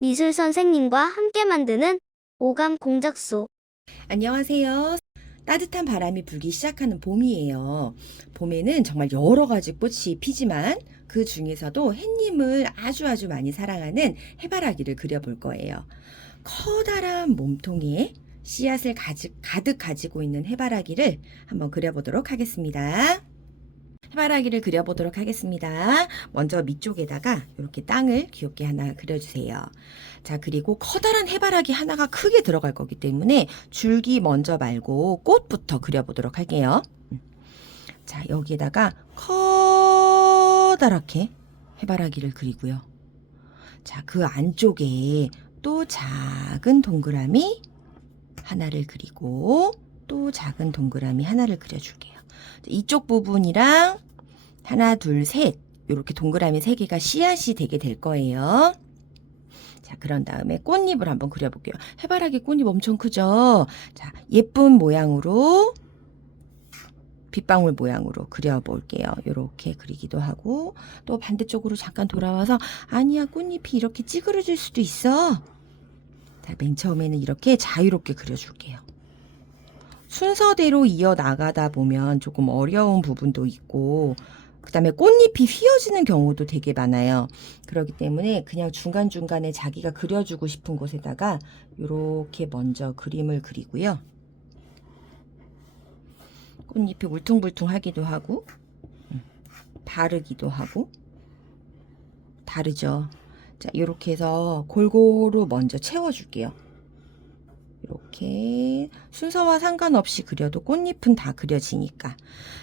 미술 선생님과 함께 만드는 오감 공작소. 안녕하세요. 따뜻한 바람이 불기 시작하는 봄이에요. 봄에는 정말 여러 가지 꽃이 피지만 그 중에서도 햇님을 아주 아주 많이 사랑하는 해바라기를 그려볼 거예요. 커다란 몸통에 씨앗을 가득 가지고 있는 해바라기를 한번 그려보도록 하겠습니다. 해바라기를 그려보도록 하겠습니다. 먼저 밑쪽에다가 이렇게 땅을 귀엽게 하나 그려주세요. 자, 그리고 커다란 해바라기 하나가 크게 들어갈 거기 때문에 줄기 먼저 말고 꽃부터 그려보도록 할게요. 음. 자, 여기에다가 커다랗게 해바라기를 그리고요. 자, 그 안쪽에 또 작은 동그라미 하나를 그리고 또 작은 동그라미 하나를 그려줄게요. 이쪽 부분이랑 하나, 둘, 셋 이렇게 동그라미 세 개가 씨앗이 되게 될 거예요. 자, 그런 다음에 꽃잎을 한번 그려볼게요. 해바라기 꽃잎 엄청 크죠? 자, 예쁜 모양으로 빗방울 모양으로 그려볼게요. 이렇게 그리기도 하고 또 반대쪽으로 잠깐 돌아와서 아니야 꽃잎이 이렇게 찌그러질 수도 있어. 자, 맨 처음에는 이렇게 자유롭게 그려줄게요. 순서대로 이어 나가다 보면 조금 어려운 부분도 있고 그 다음에 꽃잎이 휘어지는 경우도 되게 많아요. 그렇기 때문에 그냥 중간중간에 자기가 그려주고 싶은 곳에다가 이렇게 먼저 그림을 그리고요. 꽃잎이 울퉁불퉁하기도 하고 음, 바르기도 하고 다르죠. 자, 이렇게 해서 골고루 먼저 채워줄게요. 이렇게 순서와 상관없이 그려도 꽃잎은 다 그려지니까.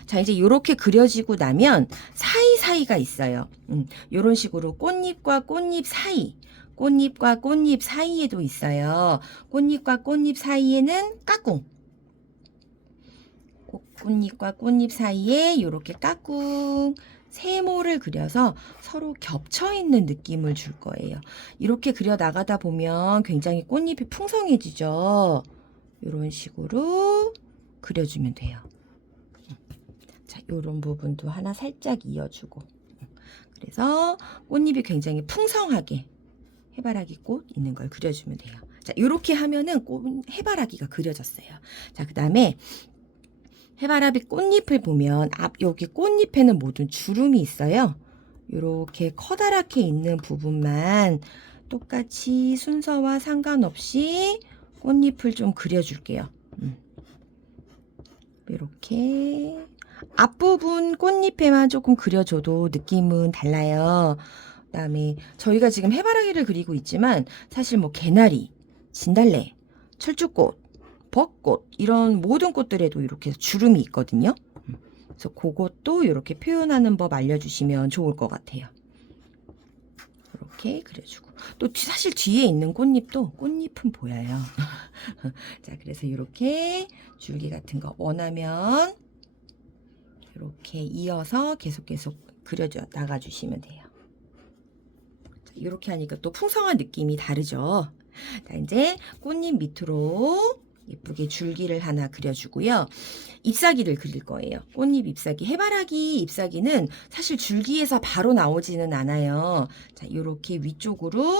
자, 이제 이렇게 그려지고 나면 사이사이가 있어요. 음, 이런 식으로 꽃잎과 꽃잎 사이, 꽃잎과 꽃잎 사이에도 있어요. 꽃잎과 꽃잎 사이에는 까꿍. 꽃- 꽃잎과 꽃잎 사이에 이렇게 까꿍. 세모를 그려서 서로 겹쳐 있는 느낌을 줄 거예요. 이렇게 그려 나가다 보면 굉장히 꽃잎이 풍성해지죠. 이런 식으로 그려주면 돼요. 자, 이런 부분도 하나 살짝 이어주고. 그래서 꽃잎이 굉장히 풍성하게 해바라기 꽃 있는 걸 그려주면 돼요. 자, 이렇게 하면은 꽃, 해바라기가 그려졌어요. 자, 그 다음에 해바라기 꽃잎을 보면 앞 여기 꽃잎에는 모든 주름이 있어요. 이렇게 커다랗게 있는 부분만 똑같이 순서와 상관없이 꽃잎을 좀 그려줄게요. 음. 이렇게 앞부분 꽃잎에만 조금 그려줘도 느낌은 달라요. 그다음에 저희가 지금 해바라기를 그리고 있지만 사실 뭐 개나리, 진달래, 철쭉꽃, 벚꽃 이런 모든 꽃들에도 이렇게 주름이 있거든요. 음. 그래서 그것도 이렇게 표현하는 법 알려주시면 좋을 것 같아요. 이렇게 그려주고 또 뒤- 사실 뒤에 있는 꽃잎도 꽃잎은 보여요. 자 그래서 이렇게 줄기 같은 거 원하면 이렇게 이어서 계속 계속 그려줘 나가주시면 돼요. 자, 이렇게 하니까 또 풍성한 느낌이 다르죠. 자 이제 꽃잎 밑으로 예쁘게 줄기를 하나 그려주고요. 잎사귀를 그릴 거예요. 꽃잎 잎사귀. 해바라기 잎사귀는 사실 줄기에서 바로 나오지는 않아요. 자, 이렇게 위쪽으로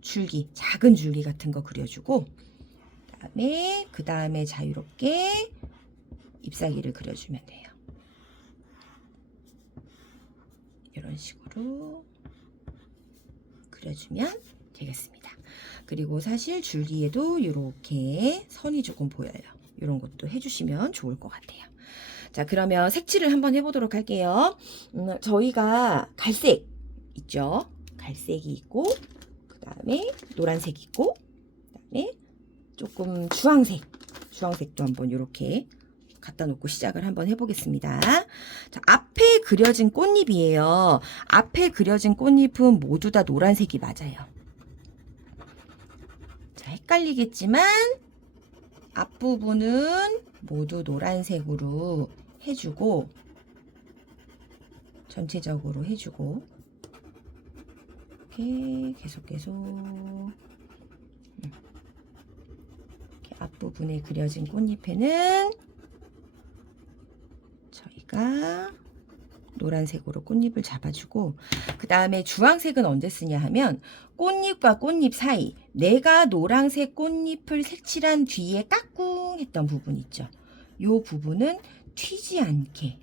줄기, 작은 줄기 같은 거 그려주고, 그다음에 그 다음에 자유롭게 잎사귀를 그려주면 돼요. 이런 식으로 그려주면 되겠습니다. 그리고 사실 줄기에도 이렇게 선이 조금 보여요. 이런 것도 해주시면 좋을 것 같아요. 자, 그러면 색칠을 한번 해보도록 할게요. 음, 저희가 갈색 있죠? 갈색이 있고, 그 다음에 노란색 있고, 그 다음에 조금 주황색, 주황색도 한번 이렇게 갖다 놓고 시작을 한번 해보겠습니다. 자, 앞에 그려진 꽃잎이에요. 앞에 그려진 꽃잎은 모두 다 노란색이 맞아요. 자, 헷갈리겠지만 앞부분은 모두 노란색으로 해주고 전체적으로 해주고 이렇게 계속 계속 앞부분에 그려진 꽃잎에는 저희가 노란색으로 꽃잎을 잡아주고 그 다음에 주황색은 언제 쓰냐 하면 꽃잎과 꽃잎 사이 내가 노란색 꽃잎을 색칠한 뒤에 까꿍 했던 부분 있죠. 요 부분은 튀지 않게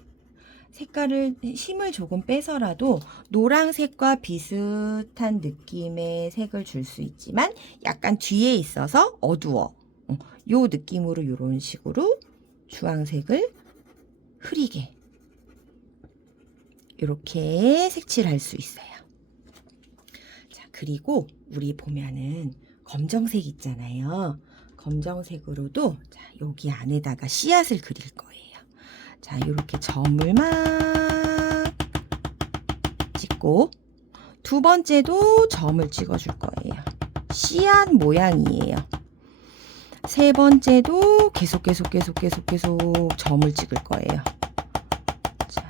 색깔을 힘을 조금 빼서라도 노란색과 비슷한 느낌의 색을 줄 수 있지만 약간 뒤에 있어서 어두워. 어, 요 느낌으로 요런 식으로 주황색을 흐리게 이렇게 색칠할 수 있어요. 자, 그리고 우리 보면은 검정색 있잖아요. 검정색으로도 자, 여기 안에다가 씨앗을 그릴 거예요. 자, 이렇게 점을 막 찍고 두 번째도 점을 찍어 줄 거예요. 씨앗 모양이에요. 세 번째도 계속 계속 계속 계속 계속 점을 찍을 거예요. 자,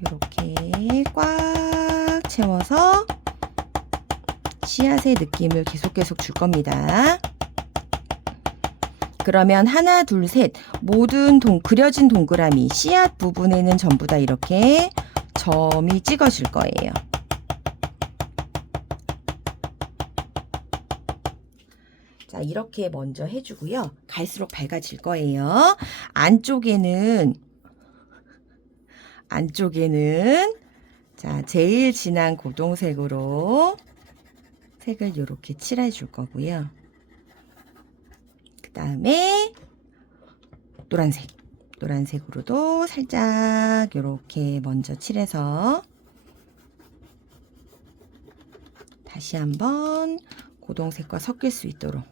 이렇게 꽉 채워서 씨앗의 느낌을 계속 계속 줄 겁니다. 그러면 하나, 둘, 셋 모든 동, 그려진 동그라미 씨앗 부분에는 전부 다 이렇게 점이 찍어질 거예요. 자, 이렇게 먼저 해주고요. 갈수록 밝아질 거예요. 안쪽에는, 안쪽에는, 자, 제일 진한 고동색으로 색을 이렇게 칠해 줄 거고요. 그 다음에, 노란색. 노란색으로도 살짝 이렇게 먼저 칠해서 다시 한번 고동색과 섞일 수 있도록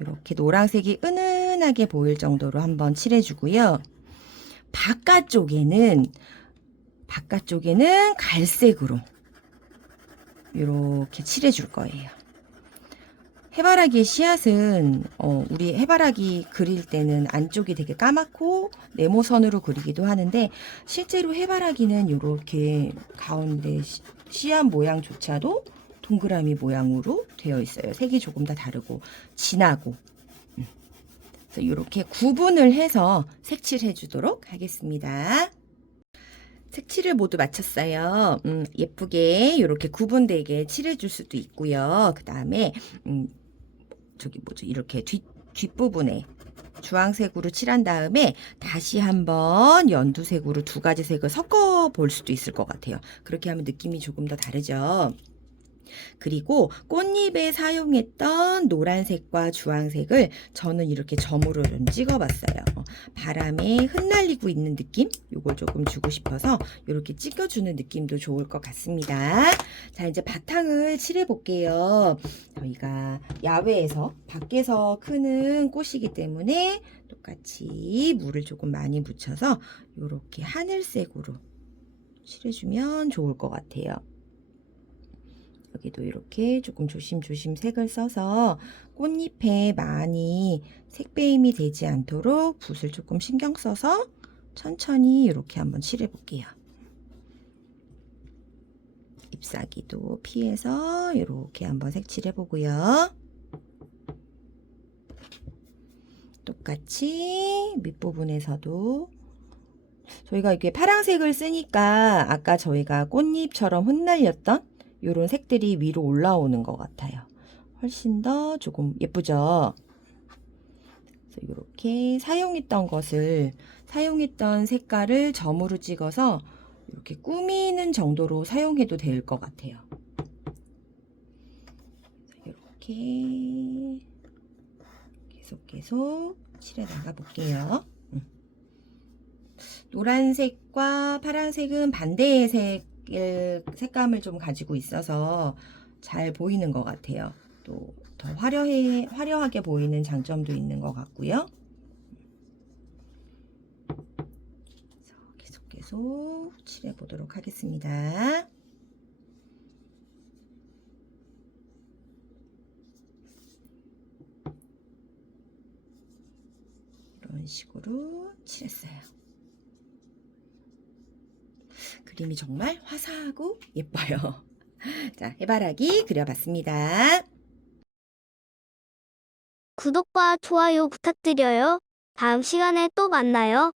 이렇게 노란색이 은은하게 보일 정도로 한번 칠해주고요. 바깥쪽에는 바깥쪽에는 갈색으로 이렇게 칠해줄 거예요. 해바라기의 씨앗은 어, 우리 해바라기 그릴 때는 안쪽이 되게 까맣고 네모선으로 그리기도 하는데 실제로 해바라기는 이렇게 가운데 씨- 씨앗 모양조차도 동그라미 모양으로 되어 있어요. 색이 조금 다 다르고 진하고. 음. 이렇게 구분을 해서 색칠해 주도록 하겠습니다. 색칠을 모두 마쳤어요. 음, 예쁘게 이렇게 구분되게 칠해 줄 수도 있고요. 그 다음에 음, 저기 뭐죠? 이렇게 뒷 뒷부분에 주황색으로 칠한 다음에 다시 한번 연두색으로 두 가지 색을 섞어 볼 수도 있을 것 같아요. 그렇게 하면 느낌이 조금 더 다르죠. 그리고 꽃잎에 사용했던 노란색과 주황색을 저는 이렇게 점으로 좀 찍어봤어요. 바람에 흩날리고 있는 느낌? 요걸 조금 주고 싶어서 이렇게 찍어주는 느낌도 좋을 것 같습니다. 자, 이제 바탕을 칠해볼게요. 저희가 야외에서, 밖에서 크는 꽃이기 때문에 똑같이 물을 조금 많이 묻혀서 이렇게 하늘색으로 칠해주면 좋을 것 같아요. 여기도 이렇게 조금 조심조심 색을 써서 꽃잎에 많이 색배임이 되지 않도록 붓을 조금 신경 써서 천천히 이렇게 한번 칠해 볼게요. 잎사귀도 피해서 이렇게 한번 색칠해 보고요. 똑같이 밑부분에서도 저희가 이게 파란색을 쓰니까 아까 저희가 꽃잎처럼 흩날렸던 이런 색들이 위로 올라오는 것 같아요. 훨씬 더 조금 예쁘죠? 그래서 이렇게 사용했던 것을 사용했던 색깔을 점으로 찍어서 이렇게 꾸미는 정도로 사용해도 될 것 같아요. 이렇게 계속 계속 칠해 나가 볼게요. 음. 노란색과 파란색은 반대의 색 색감을 좀 가지고 있어서 잘 보이는 것 같아요. 또 더 화려해, 화려하게 보이는 장점도 있는 것 같고요. 계속 계속 칠해 보도록 하겠습니다. 이런 식으로 칠했어요. 그림이 정말 화사하고 예뻐요. 자, 해바라기 그려봤습니다. 구독과 좋아요 부탁드려요. 다음 시간에 또 만나요.